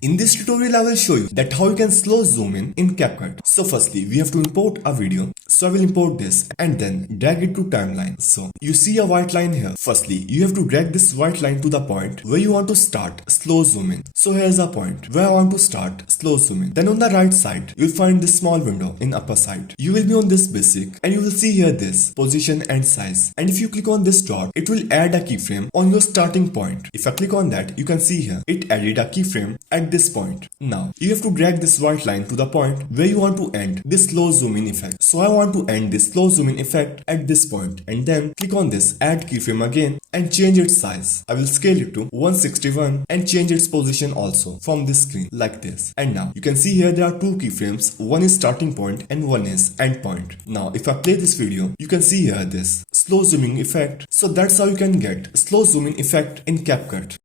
In this tutorial, I will show you that how you can slow zoom in CapCut. So firstly, we have to import a video. So I will import this and then drag it to timeline. So you see a white line here. Firstly, you have to drag this white line to the point where you want to start slow zoom in. So here's a point where I want to start slow zoom in. Then on the right side, you'll find this small window in upper side. You will be on this basic and you will see here this position and size. And if you click on this dot, it will add a keyframe on your starting point. If I click on that, you can see here, it added a keyframe at this point. Now, you have to drag this white line to the point where you want to end this slow zoom in effect. So I want to end this slow zoom in effect at this point and then click on this add keyframe again and change its size. I will scale it to 161 and change its position also from this screen like this. And now you can see here there are two keyframes. One is starting point and one is end point. Now if I play this video, you can see here this slow zooming effect. So that's how you can get slow zooming effect in CapCut.